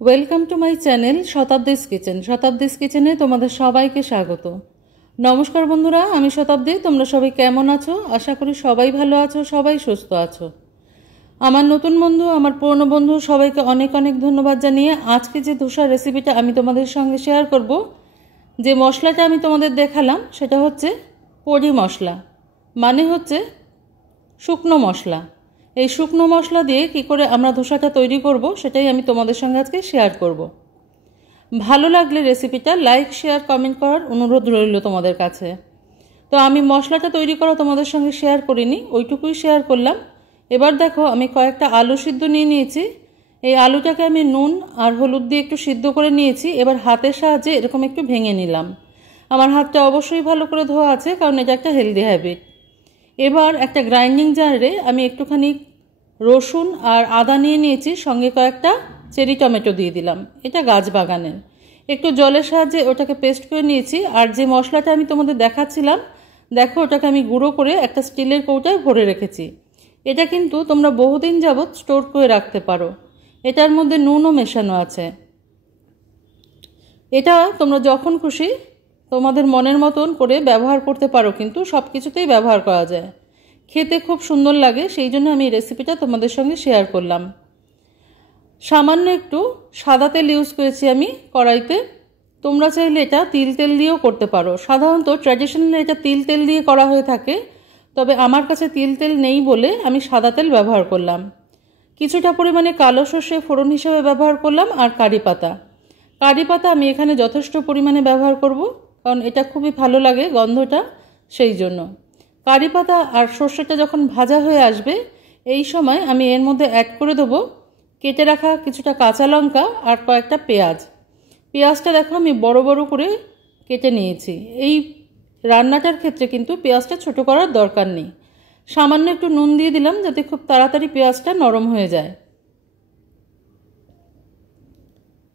Welcome to my channel Shatabdi's kitchen. Shatabdi's কিচেনে তোমাদের সবাইকে স্বাগত। নমস্কার বন্ধুরা, আমি শতাব্দী। তোমরা সবাই কেমন আছো? আশা করি সবাই ভালো আছো, সবাই সুস্থ আছো। আমার নতুন বন্ধু, আমার পুরনো বন্ধু, সবাইকে অনেক অনেক ধন্যবাদ জানিয়ে আজকে যে ধোসার রেসিপিটা আমি তোমাদের সঙ্গে শেয়ার করব, যে মশলাটা আমি তোমাদের দেখালাম সেটা হচ্ছে পরি মশলা, মানে হচ্ছে শুকনো মশলা। এই শুকনো মশলা দিয়ে কি করে আমরা ধোসাটা তৈরি করব সেটাই আমি তোমাদের সঙ্গে আজকে শেয়ার করব। ভালো লাগলে রেসিপিটা লাইক, শেয়ার, কমেন্ট করার অনুরোধ রইল তোমাদের কাছে। তো আমি মশলাটা তৈরি করা তোমাদের সঙ্গে শেয়ার করিনি, ওইটুকুই শেয়ার করলাম। এবার দেখো, আমি কয়েকটা আলু সিদ্ধ নিয়ে নিয়েছি। এই আলুটাকে আমি নুন আর হলুদ দিয়ে একটু সিদ্ধ করে নিয়েছি। এবার হাতের সাহায্যে এরকম একটু ভেঙে নিলাম। আমার হাতটা অবশ্যই ভালো করে ধোয়া আছে, কারণ এটা একটা হেলদি হ্যাবিট। এবার একটা গ্রাইন্ডিং জারে আমি একটুখানি রসুন আর আদা নিয়ে নিয়েছি, সঙ্গে কয়েকটা চেরি টমেটো দিয়ে দিলাম। এটা গাছ বাগানের। একটু জলের সাহায্যে ওটাকে পেস্ট করে নিয়েছি। আর যে মশলাটা আমি তোমাদের দেখাচ্ছিলাম, দেখো ওটাকে আমি গুঁড়ো করে একটা স্টিলের কৌটায় ভরে রেখেছি। এটা কিন্তু তোমরা বহুদিন যাবৎ স্টোর করে রাখতে পারো। এটার মধ্যে নুনও মেশানো আছে। এটা তোমরা যখন খুশি তোমাদের মনের মতন করে ব্যবহার করতে পারো, কিন্তু সব কিছুতেই ব্যবহার করা যায়। খেতে খুব সুন্দর লাগে, সেই জন্য আমি এই রেসিপিটা তোমাদের সঙ্গে শেয়ার করলাম। সামান্য একটু সাদা তেল ইউজ করেছি আমি কড়াইতে। তোমরা চাইলে এটা তিল তেল দিয়েও করতে পারো। সাধারণত ট্র্যাডিশনালি এটা তিল তেল দিয়ে করা হয়ে থাকে, তবে আমার কাছে তিল তেল নেই বলে আমি সাদা তেল ব্যবহার করলাম। কিছুটা পরিমাণে কালো সর্ষে ফোড়ন হিসেবে ব্যবহার করলাম, আর কারি পাতা। কারি পাতা আমি এখানে যথেষ্ট পরিমাণে ব্যবহার করব, কারণ এটা খুবই ভালো লাগে গন্ধটা, সেই জন্য। কারি পাতা আর সর্ষেটা যখন ভাজা হয়ে আসবে, এই সময় আমি এর মধ্যে অ্যাড করে দেবো কেটে রাখা কিছুটা কাঁচা লঙ্কা আর কয়েকটা পেঁয়াজ। পেঁয়াজটা দেখো আমি বড় বড় করে কেটে নিয়েছি। এই রান্নাটার ক্ষেত্রে কিন্তু পেঁয়াজটা ছোট করার দরকার নেই। সামান্য একটু নুন দিয়ে দিলাম যাতে খুব তাড়াতাড়ি পেঁয়াজটা নরম হয়ে যায়।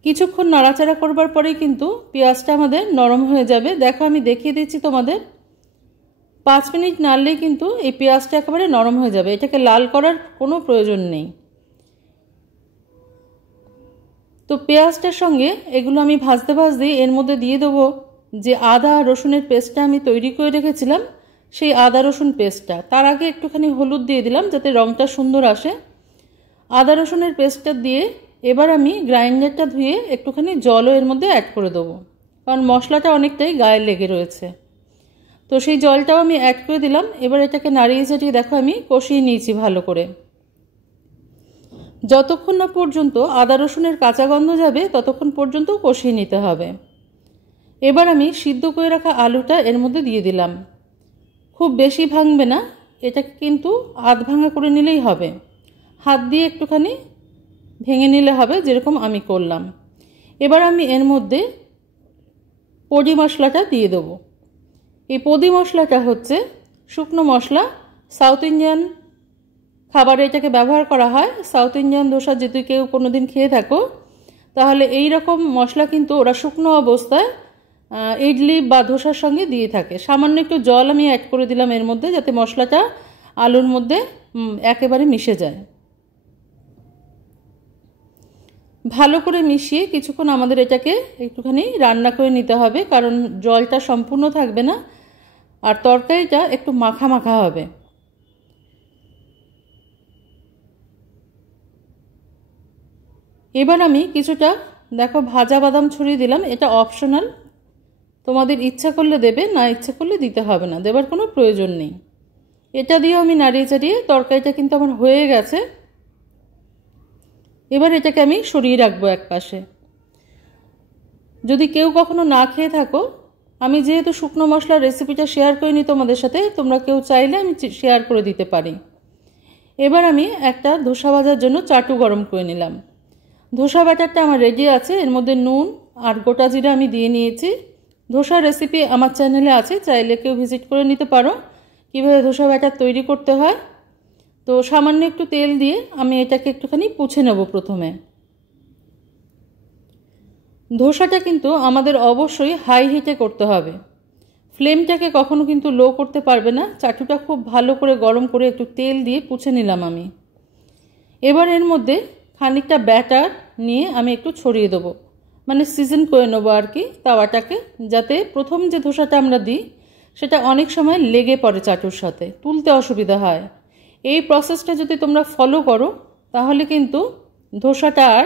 কিছুক্ষণ নাড়াচাড়া করবার পরেই কিন্তু পেঁয়াজটা আমাদের নরম হয়ে যাবে। দেখো আমি দেখিয়ে দিচ্ছি তোমাদের। 5 মিনিট নাড়লেই কিন্তু এই পেঁয়াজটা একেবারে নরম হয়ে যাবে। এটাকে লাল করার কোনো প্রয়োজন নেই। তো পেঁয়াজটার সঙ্গে এগুলো আমি ভাজতে ভাজতে এর মধ্যে দিয়ে দেবো যে আদা রসুনের পেস্টটা আমি তৈরি করে রেখেছিলাম, সেই আদা রসুন পেস্টটা। তার আগে একটুখানি হলুদ দিয়ে দিলাম যাতে রঙটা সুন্দর আসে। আদা রসুনের পেস্টটা দিয়ে এবার আমি গ্রাইন্ডারটা ধুয়ে একটুখানি জলও এর মধ্যে অ্যাড করে দেবো, কারণ মশলাটা অনেকটাই গায়ে লেগে রয়েছে। তো সেই জলটাও আমি অ্যাড করে দিলাম। এবার এটাকে নাড়িয়ে চাড়িয়ে দেখো আমি কষিয়ে নিয়েছি ভালো করে। যতক্ষণ না পর্যন্ত আদা রসুনের কাঁচা গন্ধ যাবে ততক্ষণ পর্যন্ত কষিয়ে নিতে হবে। এবার আমি সিদ্ধ করে রাখা আলুটা এর মধ্যে দিয়ে দিলাম। খুব বেশি ভাঙবে না, এটাকে কিন্তু আধ ভাঙা করে নিলেই হবে। হাত দিয়ে একটুখানি ভেঙে নিলে হবে, যেরকম আমি করলাম। এবার আমি এর মধ্যে পডি মশলাটা দিয়ে দেবো। এই পদি মশলাটা হচ্ছে শুকনো মশলা। সাউথ ইন্ডিয়ান খাবারে এটাকে ব্যবহার করা হয়। সাউথ ইন্ডিয়ান ধোসা যদি কেউ কোনো দিন খেয়ে থাকো, তাহলে এই রকম মশলা কিন্তু ওরা শুকনো অবস্থায় ইডলি বা ধোসার সঙ্গে দিয়ে থাকে। সামান্য একটু জল আমি অ্যাড করে দিলাম এর মধ্যে, যাতে মশলাটা আলুর মধ্যে একেবারে মিশে যায়। ভালো করে মিশিয়ে কিছুক্ষণ আমাদের এটাকে একটুখানি রান্না করে নিতে হবে, কারণ জলটা সম্পূর্ণ থাকবে না আর তরকারিটা একটু মাখা মাখা হবে। এবার আমি কিছুটা দেখো ভাজা বাদাম ছড়িয়ে দিলাম। এটা অপশনাল, তোমাদের ইচ্ছা করলে দেবে, না ইচ্ছা করলে দিতে হবে না, দেবার কোনো প্রয়োজন নেই। এটা দিয়েও আমি নাড়িয়ে চাড়িয়ে তরকারিটা কিন্তু আমার হয়ে গেছে। এবার এটাকে আমি সরিয়ে রাখবো এক পাশে। যদি কেউ কখনো না খেয়ে থাকো, আমি যেহেতু শুকনো মশলার রেসিপিটা শেয়ার করিনি তোমাদের সাথে, তোমরা কেউ চাইলে আমি শেয়ার করে দিতে পারি। এবার আমি একটা ধোসা ভাজার জন্য চাটু গরম করে নিলাম। ধোসা ব্যাটারটা আমার রেডি আছে। এর মধ্যে নুন আর গোটা জিরা আমি দিয়ে নিয়েছি। ধোসার রেসিপি আমার চ্যানেলে আছে, চাইলে কেউ ভিজিট করে নিতে পারো কীভাবে ধোসা ব্যাটার তৈরি করতে হয়। তো সামান্য একটু তেল দিয়ে আমি এটাকে একটুখানি পুছে নেব প্রথমে। ধোসাটা কিন্তু আমাদের অবশ্যই হাই হিটে করতে হবে, ফ্লেমটাকে কখনো কিন্তু লো করতে পারবে না। চাটুটা খুব ভালো করে গরম করে একটু তেল দিয়ে পুছে নিলাম আমি। এবার এর মধ্যে খানিকটা ব্যাটার নিয়ে আমি একটু ছড়িয়ে দেবো, মানে সিজন করে নেবো আর কি তাওয়াটাকে, যাতে প্রথম যে ধোসাটা আমরা দিই সেটা অনেক সময় লেগে পড়ে চাটুর সাথে, তুলতে অসুবিধা হয়। এই প্রসেসটা যদি তোমরা ফলো করো তাহলে কিন্তু ধোসাটা আর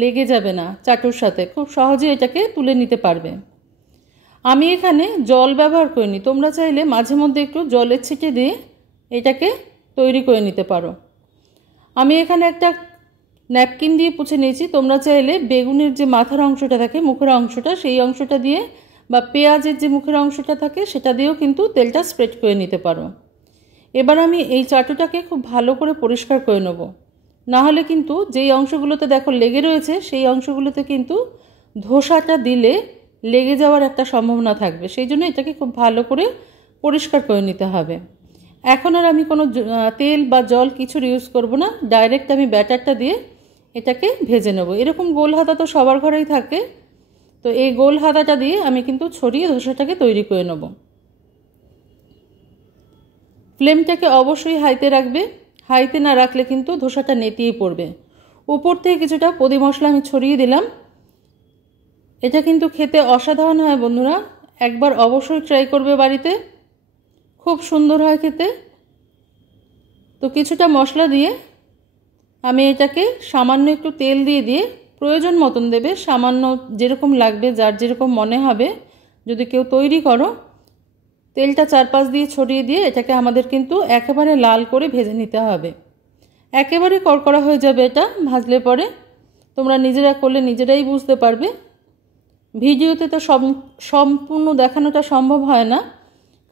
লেগে যাবে না চাটুর সাথে, খুব সহজে এটাকে তুলে নিতে পারবে। আমি এখানে জল ব্যবহার করিনি, তোমরা চাইলে মাঝে মধ্যে একটু জলের ছিটে দিয়ে এটাকে তৈরি করে নিতে পারো। আমি এখানে একটা ন্যাপকিন দিয়ে পুছে নিয়েছি, তোমরা চাইলে বেগুনের যে মাথার অংশটা থাকে, মুখের অংশটা, সেই অংশটা দিয়ে বা পেঁয়াজের যে মুখের অংশটা থাকে সেটা দিয়েও কিন্তু তেলটা স্প্রেড করে নিতে পারো। এবার আমি এই চাটুটাকে খুব ভালো করে পরিষ্কার করে নেব, না হলে কিন্তু যেই অংশগুলোতে দেখো লেগে রয়েছে সেই অংশগুলোতে কিন্তু ধোসাটা দিলে লেগে যাওয়ার একটা সম্ভাবনা থাকবে, সেই জন্য এটাকে খুব ভালো করে পরিষ্কার করে নিতে হবে। এখন আর আমি কোনো তেল বা জল কিছুর ইউজ করব না, ডাইরেক্ট আমি ব্যাটারটা দিয়ে এটাকে ভেজে নেব। এরকম গোল হাতা তো সবার ঘরেই থাকে, তো এই গোল হাতাটা দিয়ে আমি কিন্তু ছড়িয়ে ধোসাটাকে তৈরি করে নেব। ফ্লেমটাকে অবশ্যই হাইতে রাখবে, হাইতে না রাখলে কিন্তু ধোসাটা নেতিয়ে পড়বে। উপর থেকে কিছুটা পদি মশলা আমি ছড়িয়ে দিলাম। এটা কিন্তু খেতে অসাধারণ হয় বন্ধুরা, একবার অবশ্যই ট্রাই করবে বাড়িতে, খুব সুন্দর হয় খেতে। তো কিছুটা মশলা দিয়ে আমি এটাকে সামান্য একটু তেল দিয়ে প্রয়োজন মতন দেবে, সামান্য যেরকম লাগবে, যার যেরকম মনে হবে। যদি কেউ তৈরি করো, তেলটা চারপাশ দিয়ে ছড়িয়ে দিয়ে এটাকে আমাদের কিন্তু একেবারে লাল করে ভেজে নিতে হবে। একেবারে কড়কড়া হয়ে যাবে এটা ভাজলে পরে, তোমরা নিজেরা করলে নিজেরাই বুঝতে পারবে। ভিডিওতে তো সম্পূর্ণ দেখানোটা সম্ভব হয় না,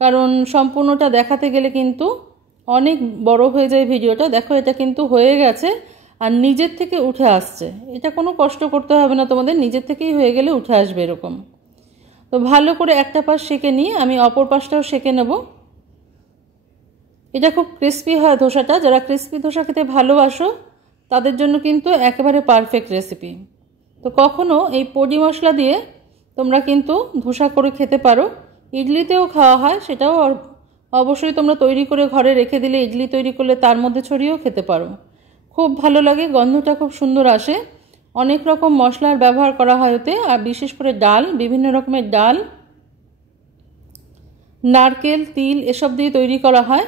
কারণ সম্পূর্ণটা দেখাতে গেলে কিন্তু অনেক বড় হয়ে যায় ভিডিওটা। দেখো এটা কিন্তু হয়ে গেছে আর নিজের থেকে উঠে আসছে, এটা কোনো কষ্ট করতে হবে না তোমাদের, নিজের থেকেই হয়ে গেলে উঠে আসবে এরকম। তো ভালো করে একটা পাশ সেঁকে নিয়ে আমি অপর পাশটাও সেঁকে নেব। এটা খুব ক্রিস্পি হয় ধোসাটা, যারা ক্রিস্পি ধোসা খেতে ভালোবাসো তাদের জন্য কিন্তু একেবারে পারফেক্ট রেসিপি। তো কখনো এই পডি মশলা দিয়ে তোমরা কিন্তু ধোসা করে খেতে পারো, ইডলিতেও খাওয়া হয়, সেটাও অবশ্যই তোমরা তৈরি করে ঘরে রেখে দিলে, ইডলি তৈরি করলে তার মধ্যে ছড়িয়েও খেতে পারো, খুব ভালো লাগে, গন্ধটা খুব সুন্দর আসে। অনেক রকম মশলার ব্যবহার করা হয় ওতে, আর বিশেষ করে ডাল, বিভিন্ন রকমের ডাল, নারকেল, তিল এসব দিয়ে তৈরি করা হয়।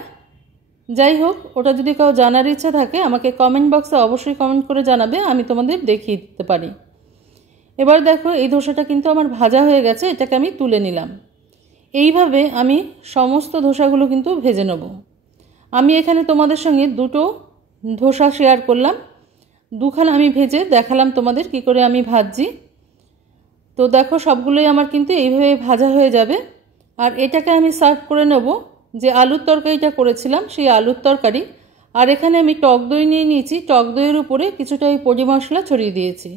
যাই হোক, ওটা যদি কাউ জানার ইচ্ছা থাকে আমাকে কমেন্ট বক্সে অবশ্যই কমেন্ট করে জানাবে, আমি তোমাদের দেখিয়ে দিতে পারি। এবার দেখো এই ধোসাটা কিন্তু আমার ভাজা হয়ে গেছে, এটাকে আমি তুলে নিলাম। এইভাবে আমি সমস্ত ধোসাগুলো কিন্তু ভেজে নেব। আমি এখানে তোমাদের সঙ্গে দুটো ধোসা শেয়ার করলাম, দুখানা আমি ভেজে দেখালাম তোমাদের কি করে আমি ভাজছি। তো দেখো সবগুলোই আমার কিন্তু এইভাবে ভাজা হয়ে যাবে। আর এটাকে আমি সার্ভ করে নেব যে আলুর তরকারিটা করেছিলাম সেই আলুর তরকারি। আর এখানে আমি টক দই নিয়ে নিয়েছি, টক দইয়ের উপরে কিছুটা ওই পডি মশলা ছড়িয়ে দিয়েছি।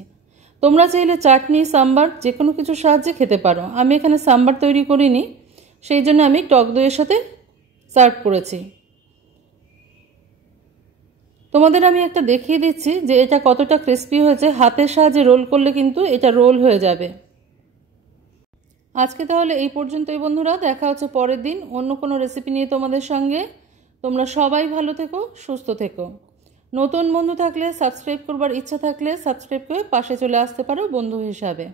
তোমরা চাইলে চাটনি, সাম্বার যে কোনো কিছুর সাহায্যে খেতে পারো। আমি এখানে সাম্বার তৈরি করিনি, সেই জন্য আমি টক দইয়ের সাথে সার্ভ করেছি। তোমাদের আমি একটা দেখিয়ে দিচ্ছি যে এটা কতটা ক্রিস্পি হয়েছে, হাতের সাহায্যে রোল করলে কিন্তু এটা রোল হয়ে যাবে। আজকে তাহলে এই পর্যন্তই বন্ধুরা, দেখা হচ্ছে পরের দিন অন্য কোনো রেসিপি নিয়ে তোমাদের সঙ্গে। তোমরা সবাই ভালো থেকো, সুস্থ থেকো। নতুন বন্ধু থাকলে, সাবস্ক্রাইব করবার ইচ্ছা থাকলে সাবস্ক্রাইব করে পাশে চলে আসতে পারো বন্ধু হিসাবে।